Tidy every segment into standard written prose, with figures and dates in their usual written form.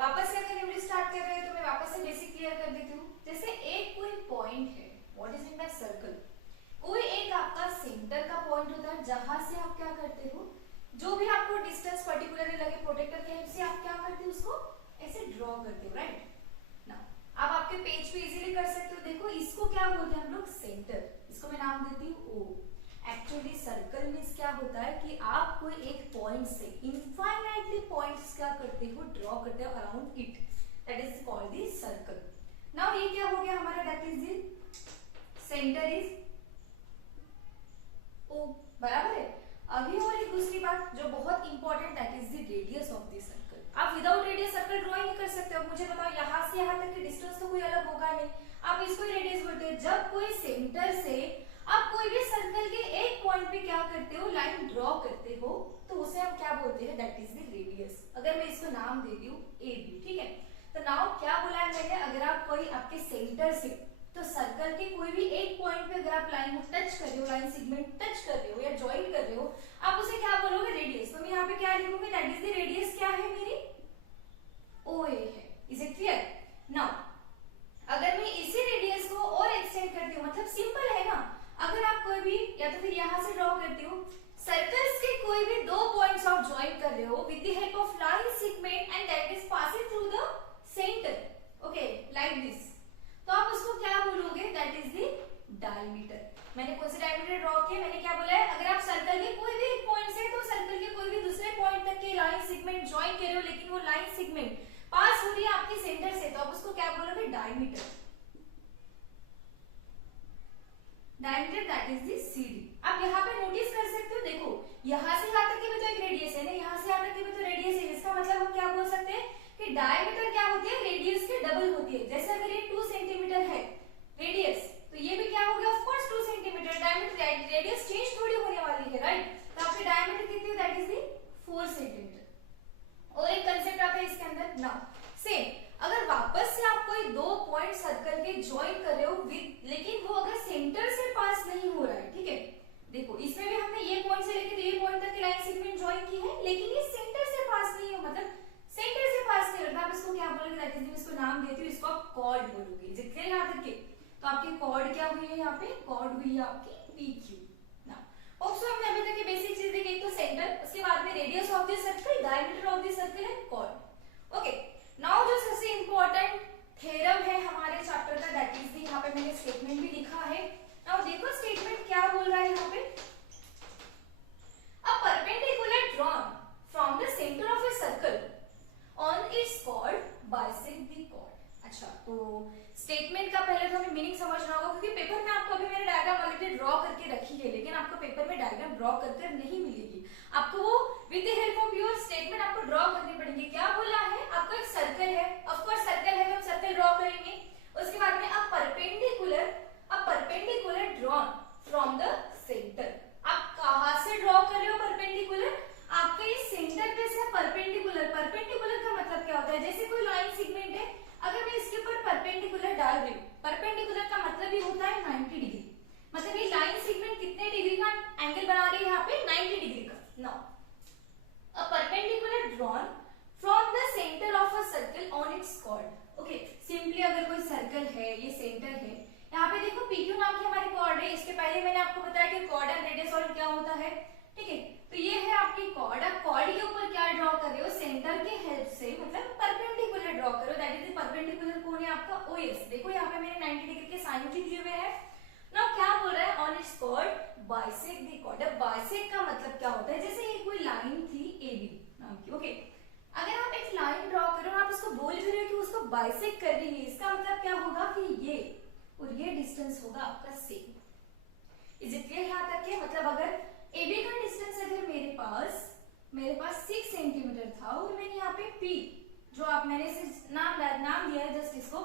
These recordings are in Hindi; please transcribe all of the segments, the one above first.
वापस से अगर वीडियो स्टार्ट कर रहे हैं तो मैं वापस से बेसिक क्लियर कर देती हूँ। जैसे एक कोई पॉइंट है, what is mean by circle, कोई एक आपका सेंटर का पॉइंट होता है जहां से आप क्या करते हो, जो भी आपको डिस्टेंस पर्टिकुलरली लगे प्रोटेक्टर के हेल्प से आप क्या करते हो, उसको ऐसे ड्रॉ करते हो, राइट ना। आप आपके पेज पे इजीली कर सकते हो। देखो इसको क्या बोलते हैं हम लोग, सेंटर। इसको मैं नाम देती हूँ ओ। एक्चुअली सर्कल मींस क्या होता है कि आप कोई एक पॉइंट से इनफाइनाइटली पॉइंट्स क्या करते हो, ड्रॉ करते हो around it, that is called the circle. Now ये क्या हो गया हमारा, that is the centre is O, बराबर है। अभी और एक दूसरी बात जो बहुत important, that is the radius of the circle. आप विदाउट रेडियस सर्कल ड्रॉ नहीं कर सकते हो। मुझे बताओ यहाँ से यहाँ तक की डिस्टेंस तो कोई अलग होगा नहीं, आप इसको ही रेडियस बोलते हैं। जब कोई सेंटर से आप कोई भी सर्कल के एक पॉइंट पे क्या करते हो, लाइन ड्रॉ करते हो, तो उसे हम क्या बोलते हैं, दैट इज द रेडियस। अगर मैं इसको नाम देती हूँ ए बी, ठीक है। तो नाउ क्या बोला है मैंने, अगर आप कोई आपके सेंटर से तो सर्कल के कोई भी एक पॉइंट पे अगर आप लाइन को टच कर रहे हो, लाइन सेगमेंट टच कर रहे हो या ज्वाइन कर रहे हो, आप उसे क्या बोलोगे, रेडियस। तो मैं यहाँ पे क्या लिखूंगी, दैट इज द रेडियस क्या है मेरी, ओ ए है। Is it clear? नाउ अगर मैं इसी रेडियस को और एक्सटेंड करती हूँ, मतलब सिंपल है ना, अगर आप कोई भी या तो फिर यहां से ड्रॉ करती हूँ, सर्कल्स के कोई भी दो पॉइंट्स आप ज्वाइन कर रहे हो with the help of line segment and that is passing through the centre, okay, like this, तो आप उसको क्या बोलोगे, दैट इज द डायमीटर। मैंने कौन सा डायमीटर ड्रॉ किया, मैंने क्या बोला है, अगर आप सर्कल के कोई भी एक पॉइंट से तो सर्कल के कोई भी दूसरे पॉइंट तक के लाइन सेगमेंट ज्वाइन कर रहे हो, लेकिन वो लाइन सेगमेंट पास हो रही है आपके सेंटर से, तो आप उसको क्या बोलोगे, diameter. Diameter that is the CD. आप यहाँ पे नोटिस कर सकते हो, देखो यहाँ से यहाँ तक की भी तो एक रेडियस है ना, यहाँ से यहाँ तक की भी तो रेडियस है। इसका मतलब हम क्या बोल सकते हैं कि डायमीटर क्या होती है, रेडियस के डबल होती है। जैसे अगर ये 2 सेंटीमीटर है रेडियस, तो ये भी क्या हो गया, of course 2 centimetre. Diameter radius change थोड़ी होने वाली है, राइट। तो आपकी डायमीटर कितनी है, दैट इज द 4 सेंटीमीटर। और एक कंसेप्ट आता है इसके अंदर, नाउ सेम अगर वापस से आप कोई दो पॉइंट सर्कल के ज्वाइन कर रहे हो विद, लेकिन वो अगर सेंटर से पास नहीं हो रहा है, ठीक है। देखो इसमें भी हमने ये पॉइंट से लेकर ये पॉइंट तक की लाइन सेगमेंट ज्वाइन की है, लेकिन ये सेंटर से पास नहीं हो, मतलब सेंटर से पास नहीं होता, आप इसको क्या बोलोगे, दैट इज, इसको नाम देती हूँ, इसको आप कॉर्ड बोलोगे। जितने यहाँ तक के, तो आपकी कॉर्ड क्या हुई है, यहाँ पे कॉर्ड हुई है आपकी PQ। ऑप्शन हमने अभी तक के बेसिक चीज देखी, एक तो सेंटर, उसके बाद में radius of the circle, diameter of the circle and chord. Okay, now जो सबसे इंपॉर्टेंट थ्योरम है हमारे चैप्टर का, दैट इज द, यहाँ पे मैंने स्टेटमेंट भी लिखा है। नाउ देखो स्टेटमेंट क्या बोल रहा है यहाँ पे, a perpendicular drawn from the centre of a circle on its chord bisect the chord. अच्छा, तो स्टेटमेंट का पहले तो हमें मीनिंग समझना होगा, क्योंकि पेपर में आपको अभी मैंने डायग्राम ऑलरेडी ड्रॉ करके रखी है, लेकिन आपको पेपर में डायग्राम ड्रॉ करके नहीं मिलेगी। आपको वो with the help of your statement आपको ड्रॉ करनी पड़ेगी। क्या बोला है, आपको एक सर्कल है, ऑफ कोर्स सर्कल है तो हम सर्कल ड्रॉ करेंगे। उसके बाद में अ perpendicular drawn from the centre. आप कहां से ड्रॉ कर रहे हो परपेंडिकुलर, आपके इस सेंटर पे से परपेंडिकुलर। परपेंडिकुलर का मतलब क्या होता है, जैसे कोई लाइन सेगमेंट है, अगर मैं इसके ऊपर परपेंडिकुलर डाल रही हूँ, परपेंडिकुलर का मतलब ही होता है 90 डिग्री, मतलब ये लाइन सेगमेंट कितने डिग्री का एंगल बना रही है यहाँ पे, 90 डिग्री का। Now a perpendicular drawn from the centre of a circle on its chord. Okay, simply अगर कोई सर्कल है, ये सेंटर है, यहाँ पे देखो PQ नाम की हमारी कॉर्ड है। इसके पहले मैंने आपको बताया कि कॉर्ड एंड रेडियस और क्या होता है, ठीक है। तो ये है आपकी कॉर्ड। आप कॉर्ड के ऊपर क्या ड्रॉ कर रहे हो, सेंटर के हेल्प से, मतलब परपेंडिकुलर ड्रॉ करो, दैट इज द परपेंडिकुलर कौन है आपका, OS। देखो यहाँ पे मैंने 90 डिग्री के साइन भी दिए हुए हैं। नाउ क्या बोल रहा है, on its chord bisect the chord. अब बाइसेक्ट का मतलब क्या होता है, जैसे ये कोई लाइन थी AB नाम की, ओके। अगर आप एक लाइन ड्रॉ करो, आप उसको बोल भी रहे हो कि उसको बाइसेक्ट कर रही है, इसका मतलब क्या होगा कि ये और ये डिस्टेंस होगा आपका सेम। इज इट क्लियर यहाँ तक के, मतलब अगर AB का डिस्टेंस अगर मेरे पास 6 सेंटीमीटर था और मैंने यहाँ पे P जो आप मैंने नाम दिया है जस्ट इसको,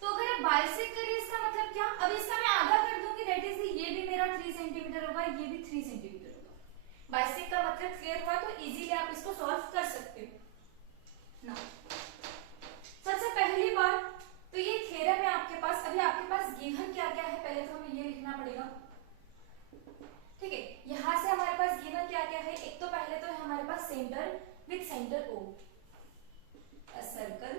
तो अगर आप बाइसेक्ट करिए, इसका मतलब क्या, अब इसका मैं आधा कर दूंगी, दैट इज ये भी मेरा 3 सेंटीमीटर होगा, ये भी 3 सेंटीमीटर होगा। बाइसेक्ट का मतलब क्लियर हुआ, तो इजीली आप इसको सॉल्व कर सकते हो ना। सबसे पहली बात तो ये थ्योरम है आपके पास। अभी आपके पास गिवन क्या क्या है, पहले तो हमें ये लिखना पड़ेगा, ठीक है। यहां से हमारे पास गिवन क्या क्या है, एक तो पहले तो है हमारे पास centre with centre O, a circle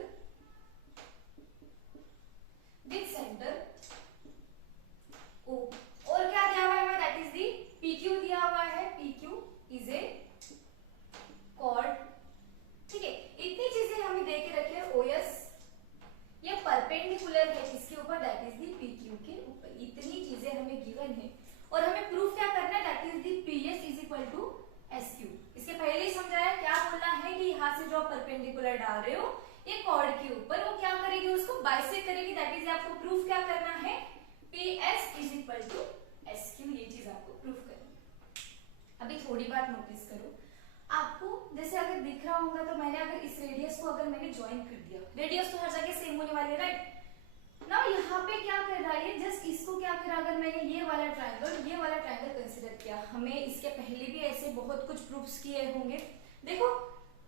डाल रहे हो ये कॉर्ड के ऊपर, वो क्या करेगी, उसको बाइसेक्ट करेगी। दैट इज आपको प्रूफ क्या करना है, PS is equal to SQ, ये चीज आपको प्रूफ करनी है। अभी थोड़ी बात नोटिस करो, आपको जैसे अगर दिख रहा होगा तो मैंने अगर इस रेडियस को अगर मैंने ज्वाइन कर दिया, रेडियस तो हर जगह सेम होने वाली है राइट। नाउ यहाँ पे क्या कर रहा है, जस्ट इसको क्या करा, अगर मैंने ये वाला ट्रायंगल कंसीडर किया, हमें इसके पहले भी ऐसे बहुत कुछ प्रूफ्स किए होंगे। देखो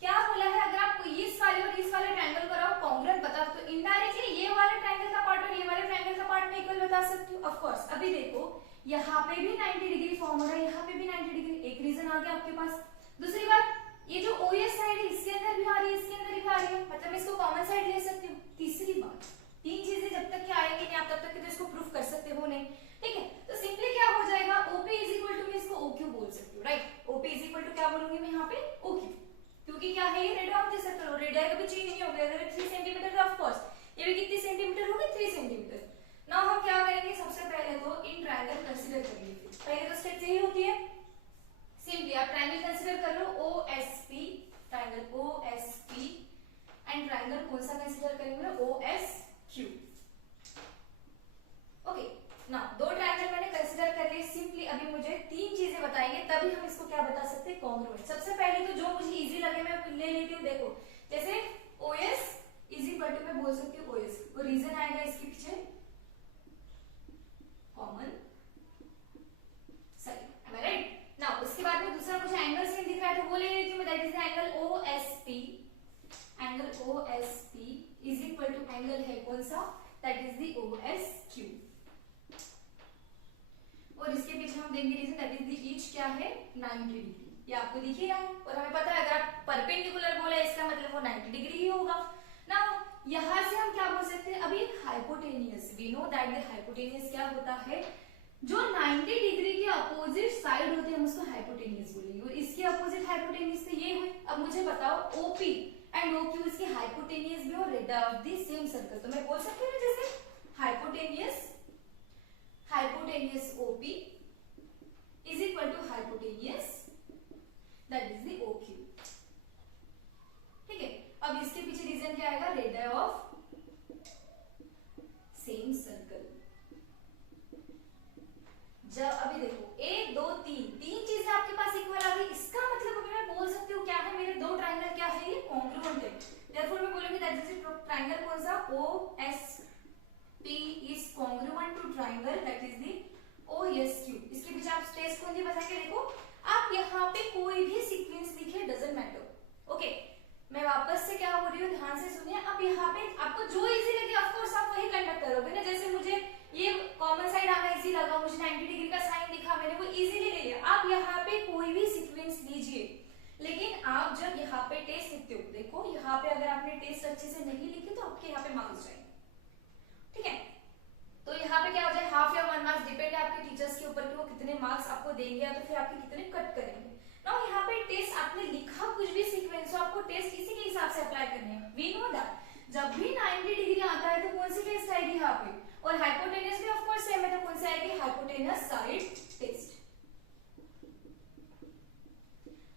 क्या बोला है, अगर आप इस वाले और इस वाले ट्रायंगल को आप कॉन्ग्रुएंट बता तो इनडायरेक्टली ये वाले ट्रायंगल का पार्ट और ये वाले ट्रायंगल का पार्ट में इक्वल बता सकती हूँ। ऑफ कोर्स अभी देखो यहाँ पे भी 90 डिग्री फॉर्म हो रहा है, यहाँ पे भी 90 डिग्री, एक रीजन आ गया आपके पास। दूसरी बात, ये जो OS साइड है इसके अंदर भी आ रही है, इसके अंदर भी आ रही है, मतलब मैं इसको कॉमन साइड ले सकती हूँ। तीसरी बात, तीन चीजें जब तक कि आएंगी नहीं आप तब तक तो इसको प्रूफ कर सकते हो नहीं, ठीक है। तो सिंपली क्या हो जाएगा, OP इज इक्वल टू, मैं इसको OQ बोल सकती हूँ right. OP is equal to क्या बोलूंगी मैं यहाँ पे, OQ, क्योंकि क्या है ये radius of the circle, radius कभी चेंज नहीं होगा। अगर 3 सेंटीमीटर ऑफ कोर्स ये भी कितनी सेंटीमीटर होगी, 3 सेंटीमीटर। नाउ हम क्या करेंगे, सबसे पहले तो इन ट्रायंगल कंसीडर करेंगे। पहले तो स्टेप यही होती है, सिंपली आप ट्रायंगल कंसीडर कर लो OSP, triangle OSP and triangle कौन सा कंसीडर करेंगे, OSQ। ओके, नाउ दो ट्रायंगल मैंने कंसीडर कर लिए। सिंपली अभी मुझे तीन चीजें बताएंगे तभी हम इसको क्या बता सकते हैं, कॉन्ग्रुएंट। सबसे पहले तो जो मुझे इजी लगे मैं ले लेती हूँ। देखो जैसे OS इज इक्वल टू, मैं बोल सकती हूँ OS, वो रीजन आएगा इसके पीछे common side, am I right? Now उसके बाद में दूसरा मुझे एंगल सेम दिख रहा है तो वो ले लेती हूँ मैं, that is the angle OSP। Angle OSP is equal to angle है कौन सा, दैट इज द OSQ। और इसके पीछे हम देंगे reason, that is the each क्या है, 90 डिग्री। ये आपको दिख ही रहा है और हमें पता है अगर आप परपेंडिकुलर बोले इसका मतलब वो 90 डिग्री ही होगा। नाउ यहां से हम क्या बोल सकते हैं, अभी hypotenuse, we know that the hypotenuse क्या होता है, जो 90 डिग्री के अपोजिट साइड होते हैं हम उसको हाइपोटेनियस बोलेंगे, और इसके अपोजिट हाइपोटेनियस तो ये हुई। अब मुझे बताओ OP एंड OQ इसके हाइपोटेनियस भी और radius of the same circle, तो मैं बोल सकती हूँ जैसे hypotenuse OP is equal to hypotenuse that is the OQ, ठीक है। अब इसके पीछे रीजन क्या आएगा, रेडियस ऑफ सेम सर्कल। जब अभी देखो 1 2 3 तीन चीजें आपके पास इक्वल आ गई, इसका मतलब अभी मैं बोल सकती हूँ क्या है, मेरे दो ट्रायंगल क्या है, ये कॉन्ग्रुएंट है। देयरफॉर मैं बोलूंगी दैट इज ट्रायंगल कौन सा, OSP is congruent to triangle that is the OSQ। इसके पीछे आप स्ट्रेस कौन सी बताएंगे, देखो आप यहाँ पे कोई भी सीक्वेंस लिखे डजंट मैटर, ओके। मैं वापस से क्या हो रही हूँ, ध्यान से सुनिए। अब यहाँ पे आपको जो इजी लगे ऑफ कोर्स आप वही कंडक्ट करोगे ना। जैसे मुझे ये कॉमन साइड आना इजी लगा, मुझे 90 डिग्री का साइन दिखा, मैंने वो इजीली ले लिया। आप यहाँ पे कोई भी सीक्वेंस लीजिए, लेकिन आप जब यहाँ पे टेस्ट लिखते हो, देखो यहाँ पे अगर आपने टेस्ट अच्छे से नहीं लिखे तो आपके यहाँ पे मार्क्स जाएंगे, ठीक है। तो यहाँ पे क्या हो जाए, हाफ या 1 मार्क्स डिपेंड है आपके टीचर्स के ऊपर कि वो कितने मार्क्स आपको देंगे या तो फिर आपके कितने कट करेंगे। नाउ यहाँ पे टेस्ट आपने लिखा कुछ भी सीक्वेंस हो, आपको टेस्ट इसी के हिसाब से अप्लाई करने हैं। वी नो दैट जब भी 90 डिग्री आता है तो कौन सी टेस्ट आएगी यहाँ पे, और हाइपोटेनस भी ऑफ कोर्स सेम है तो कौन सी आएगी, hypotenuse side test,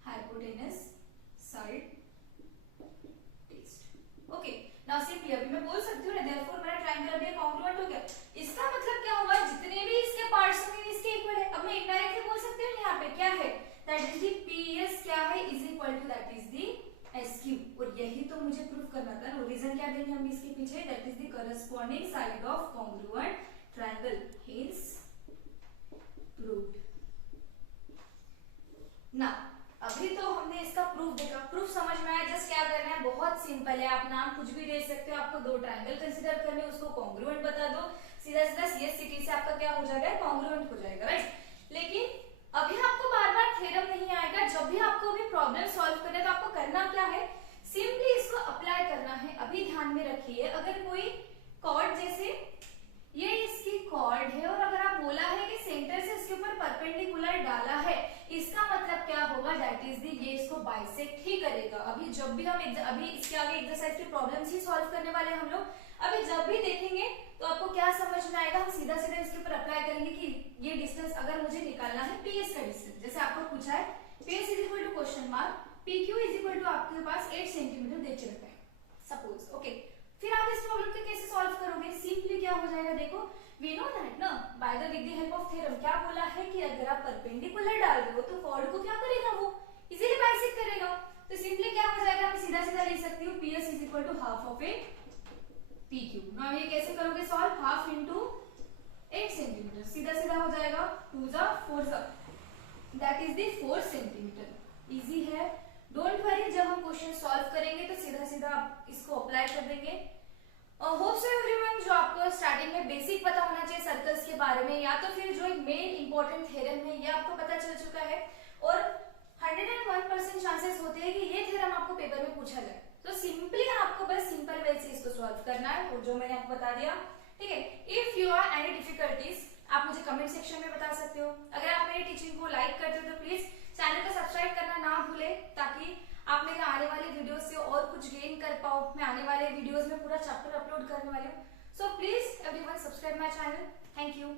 hypotenuse side test, okay. Now simply अभी मैं बोल सकती हूँ ना, देयरफॉर मेरा ट्रायंगल अभी कॉन्ग्रुएंट हो गया। इसका मतलब क्या हुआ, जितने भी इसके पार्ट्स होंगे इसके इक्वल है। अब मैं इनडायरेक्टली बोल सकती हूँ यहाँ पे क्या है, दैट इज द PS क्या है is equal to that is the SQ, और यही तो मुझे प्रूफ करना था ना। रीजन क्या देंगे हम इसके पीछे, that is the corresponding side of congruent triangle, hence proved. ना अभी तो हमने इसका प्रूफ देखा, प्रूफ समझ में आया। जस्ट क्या करना है, बहुत सिंपल है, आप नाम कुछ भी दे सकते हो, आपको दो ट्रायंगल कंसीडर करने, उसको कॉन्ग्रुएंट बता दो, सीधा सीधा CSCT से आपका क्या हो जाएगा, कॉन्ग्रुएंट हो जाएगा, राइट। लेकिन अभी आपको बार बार थ्योरम नहीं आएगा, जब भी आपको अभी प्रॉब्लम सॉल्व करना है तो आपको करना क्या है, सिंपली इसको अप्लाई करना है। अभी ध्यान में रखिए, अगर कोई कॉर्ड जैसे ये इसकी कॉर्ड है और अगर आप बोला है कि सेंटर से इसके ऊपर परपेंडिकुलर डाला है, इसका मतलब क्या होगा, दैट इज दी ये इसको बाइसेक्ट ही करेगा। अभी जब भी हम अभी इसके आगे एक्सरसाइज के प्रॉब्लम्स ही सॉल्व करने वाले हम लोग, अभी जब भी देखेंगे तो आपको क्या समझ में आएगा, हम सीधा सीधा इसके ऊपर अप्लाई करेंगे कि ये डिस्टेंस अगर मुझे निकालना है PS का डिस्टेंस, जैसे आपको पूछा है PS is equal to question mark PQ is equal to आपके पास 8 सेंटीमीटर दे के रखा है, वी नो दैट ना, by the with the help of theorem क्या बोला है कि अगर आप परपेंडिकुलर डाल रहे हो तो फॉरवर्ड को क्या करेगा, वो इजीली बाइसेक्ट करेगा। तो सिंपली क्या हो जाएगा, मैं सीधा सीधा लिख सकती हूँ PS is equal to half of a PQ। Now ये कैसे करोगे सॉल्व, हाफ इंटू 8 सेंटीमीटर, सीधा सीधा हो जाएगा, 2 जा 4 जा, that is the 4 centimetre. Easy है, डोंट वरी, जब हम क्वेश्चन सॉल्व करेंगे तो सीधा सीधा आप इसको अप्लाई कर देंगे। होप सो एवरीवन, जो आपको स्टार्टिंग में बेसिक पता होना चाहिए सर्कल्स के बारे में, या तो फिर जो एक मेन इंपॉर्टेंट थ्योरम है ये आपको पता चल चुका है, और 101% चांसेस होते हैं कि ये थ्योरम आपको पेपर में पूछा जाए। तो सिंपली आपको बस सिंपल वे से इसको सॉल्व करना है, और जो मैंने आपको बता दिया, ठीक है। If you are any difficulties आप मुझे कमेंट सेक्शन में बता सकते हो। अगर आप मेरी टीचिंग को लाइक करते हो तो प्लीज चैनल को सब्सक्राइब करना ना भूले, ताकि आप मेरे आने वाले वीडियोस से और कुछ गेन कर पाओ। मैं आने वाले वीडियोस में पूरा चैप्टर अपलोड करने वाली हूँ, so please everyone subscribe my channel. Thank you.